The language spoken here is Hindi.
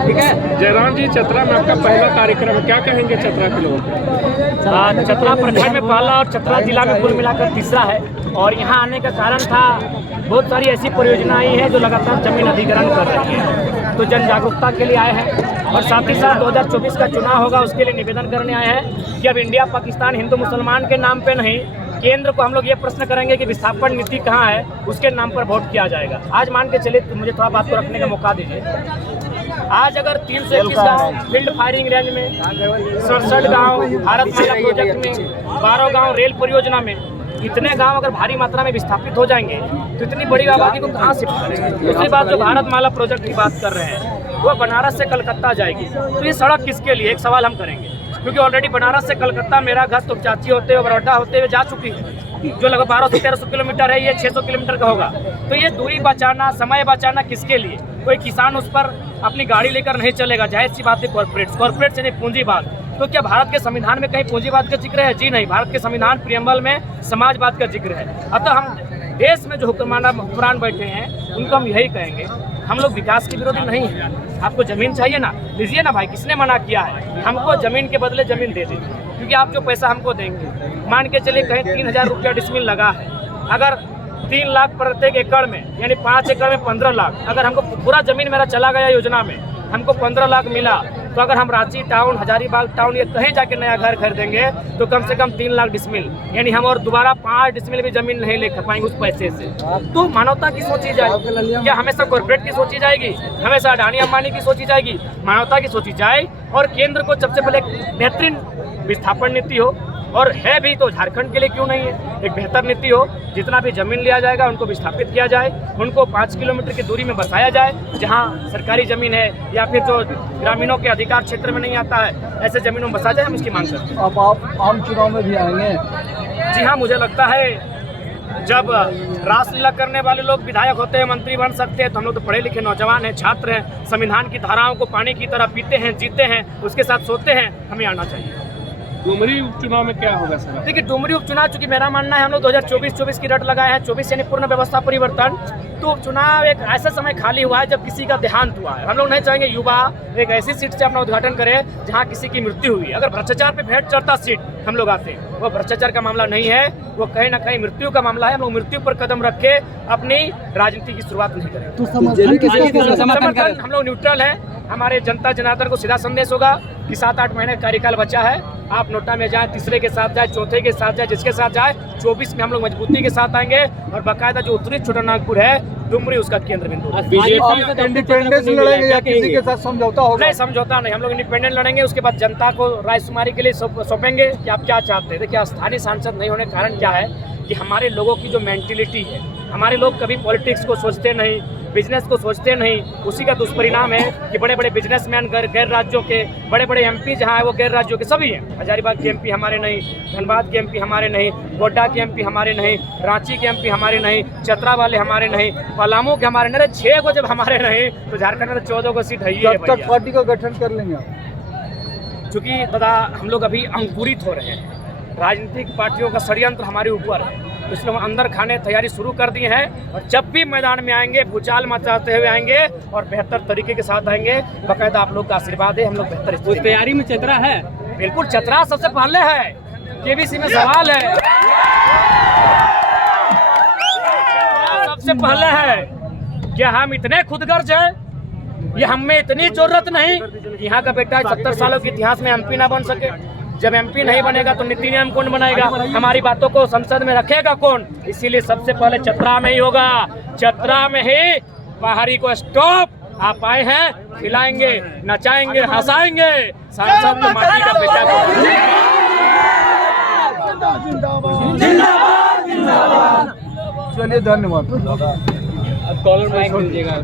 ठीक है। जयराम जी, चतरा में आपका पहला कार्यक्रम है, क्या कहेंगे चतरा के लोगों को? चतरा प्रखंड में पहला और चतरा जिला में कुल मिलाकर तीसरा है। और यहाँ आने का कारण था, बहुत सारी ऐसी परियोजनाएं हैं जो लगातार जमीन अधिग्रहण कर रही है, तो जन जागरूकता के लिए आए हैं। और साथ ही साथ 2024 का चुनाव होगा, उसके लिए निवेदन करने आए हैं कि अब इंडिया पाकिस्तान हिंदू मुसलमान के नाम पे नहीं, केंद्र को हम लोग ये प्रश्न करेंगे कि विस्थापन नीति कहाँ है, उसके नाम पर वोट किया जाएगा। आज मान के चलिए, तो मुझे थोड़ा बात को रखने का मौका दीजिए। आज अगर 321 गाँव फील्ड फायरिंग रेंज में, 67 गाँव भारतमाला प्रोजेक्ट में, 12 गाँव रेल परियोजना में, इतने गांव अगर भारी मात्रा में विस्थापित हो जाएंगे तो इतनी बड़ी आबादी को कहाँ शिफ्ट करेंगे। दूसरी बात, जो भारतमाला प्रोजेक्ट की बात कर रहे हैं वो बनारस से कलकत्ता जाएगी, तो ये सड़क किसके लिए, एक सवाल हम करेंगे। क्योंकि ऑलरेडी बनारस से कलकत्ता मेरा घर तो चाची होते हुए बड़ौदा होते हुए जा चुकी है, जो लगभग 1200-1300 किलोमीटर है, ये 600 किलोमीटर का होगा। तो ये दूरी बचाना, समय बचाना किसके लिए? कोई किसान उस पर अपनी गाड़ी लेकर नहीं चलेगा, जाहिर सी बात है। कॉर्पोरेट से नहीं, पूंजीवाद। तो क्या भारत के संविधान में कहीं पूंजीवाद का जिक्र है? जी नहीं, भारत के संविधान प्रियम्बल में समाजवाद का जिक्र है। अतः हम देश में जो हुक्मरान बैठे हैं उनको हम यही कहेंगे, हम लोग विकास के विरोधी नहीं हैं। आपको जमीन चाहिए ना, लीजिए ना भाई, किसने मना किया है? हमको जमीन के बदले जमीन दे दीजिए, क्योंकि आप जो पैसा हमको देंगे, मान के चलिए कहीं 3000 रुपया डिसमिल लगा है, अगर 3 लाख प्रत्येक एकड़ में, यानी 5 एकड़ में 15 लाख, अगर हमको पूरा जमीन मेरा चला गया योजना में, हमको 15 लाख मिला, तो अगर हम रांची टाउन, हजारीबाग टाउन या कहीं जाके नया घर खरीदेंगे तो कम से कम 3 लाख डिसमिल, यानी हम और दोबारा 5 डिसमिल भी जमीन नहीं ले पाएंगे उस पैसे से। तो मानवता की सोची जाएगी क्या? हमेशा कॉर्पोरेट की सोची जाएगी? हमेशा अडानी अंबानी की सोची जाएगी? मानवता की सोची जाए। और केंद्र को सबसे पहले बेहतरीन विस्थापन नीति हो, और है भी तो झारखंड के लिए क्यों नहीं है, एक बेहतर नीति हो। जितना भी जमीन लिया जाएगा उनको विस्थापित किया जाए, उनको 5 किलोमीटर की दूरी में बसाया जाए, जहां सरकारी जमीन है या फिर जो ग्रामीणों के अधिकार क्षेत्र में नहीं आता है, ऐसे जमीनों में बसा जाए। हम इसकी मांग करते हैं। अब आप आम चुनाव में भी आएंगे? जी हाँ, मुझे लगता है जब रासलीला करने वाले लोग विधायक होते हैं, मंत्री बन सकते हैं, तो हम लोग तो पढ़े लिखे नौजवान हैं, छात्र हैं, संविधान की धाराओं को पानी की तरह पीते हैं, जीते हैं, उसके साथ सोते हैं, हमें आना चाहिए। डुमरी उपचुनाव में क्या होगा सर? देखिए, डुमरी उपचुनाव, चूंकि मेरा मानना है हम लोग 2024 की रट लगाए हैं, 24 यानी पूर्ण व्यवस्था परिवर्तन। तो उपचुनाव एक ऐसा समय खाली हुआ है जब किसी का देहांत हुआ है। हम लोग नहीं चाहेंगे युवा एक ऐसी सीट से अपना उद्घाटन करे जहां किसी की मृत्यु हुई। अगर भ्रष्टाचार पे भेंट चढ़ता सीट हम लोग आते हैं, वो भ्रष्टाचार का मामला नहीं है, वो कहीं ना कहीं मृत्यु का मामला है। हम लोग मृत्यु पर कदम रख के अपनी राजनीति की शुरुआत नहीं करेंगे। तो समर्थन हम लोग न्यूट्रल है। हमारे जनता जनार्दन को सीधा संदेश होगा कि 7-8 महीने कार्यकाल बचा है, आप नोटा में जाए, तीसरे के साथ जाए, चौथे के साथ जाए, जिसके साथ जाए, 24 में हम लोग मजबूती के साथ आएंगे। और बाकायदा जो उत्तरी छोटानागपुर है, डुमरी, उसका केंद्र बिंदु। इंडिपेंडेंस लड़ेंगे या किसी के साथ समझौता होगा? नहीं, समझौता नहीं, हम लोग इंडिपेंडेंट लड़ेंगे। उसके बाद जनता को रायशुमारी के लिए सौंपेंगे कि आप क्या चाहते हैं। देखिए, स्थानीय सांसद नहीं होने का कारण क्या है कि हमारे लोगों की जो मेंटिलिटी है, हमारे लोग कभी पॉलिटिक्स को सोचते नहीं, बिजनेस को सोचते नहीं। उसी का दुष्परिणाम है कि बड़े बड़े बिजनेसमैन गैर राज्यों के, बड़े बड़े एमपी जहां है वो गैर राज्यों के सभी हैं। हजारीबाग के एमपी हमारे नहीं, धनबाद के एमपी हमारे नहीं, गोड्डा के एमपी हमारे नहीं, रांची के एमपी हमारे नहीं, चतरा वाले हमारे नहीं, पलामू के हमारे नहीं। 6 को जब हमारे नहीं तो झारखंड में 14 को सीट है ही है। कब तक पार्टी का गठन कर लेंगे आप? चूँकि दादा हम लोग अभी अंकुरित हो रहे हैं, राजनीतिक पार्टियों का षड्यंत्र हमारे ऊपर है, तो इसलिए हम अंदर खाने तैयारी शुरू कर दी है। और जब भी मैदान में आएंगे, भूचाल मचाते हुए आएंगे और बेहतर तरीके के साथ आएंगे। बाकायदा आप लोग का आशीर्वाद है, हम लोग बेहतर उस तैयारी में चतरा है। बिल्कुल, चतरा सबसे पहले है। केबीसी में सवाल है, सबसे पहले है। क्या हम इतने खुदगर्ज हैं? ये हमें इतनी जरूरत नहीं। यहाँ का बेटा 70 सालों के इतिहास में एमपी ना बन सके। जब एमपी नहीं बनेगा तो नीति नियम कौन बनाएगा? हमारी बातों को संसद में रखेगा कौन? इसीलिए सबसे पहले चतरा में ही होगा। चतरा में ही बाहरी को स्टॉप। आप आए हैं, खिलाएंगे, नचाएंगे, हंसाएंगे। सांसद तो माटी का बेटा। चलिए, धन्यवाद। कॉलर माइक दीजिएगा।